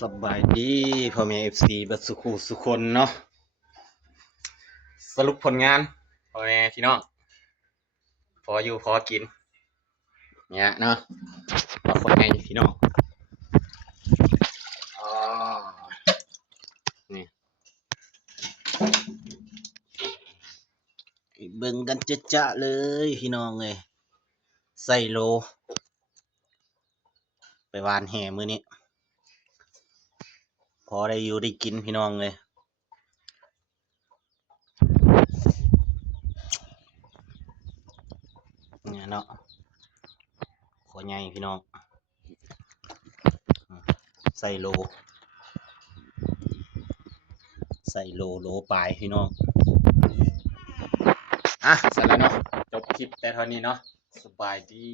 สบายดีพ่อแม่เอฟซีบัดสุขุสุคนเนาะสรุปผลงานพ่อแม่พี่น้องพออยู่พอกินเนี่ยเนาะพอคนไงพี่น้องอ๋อนี่เบิ่งกันจะเลยพี่น้องเลยใส่โลไปวานแห่มื้อนี้พอได้อยู่ได้กินพี่น้องเลยเนี่ยเนาะขอใหญ่พี่น้องใส่โลโลปลายพี่น้องเสร็จแล้วเนาะจบคลิปแต่เท่านี้เนาะสบายดี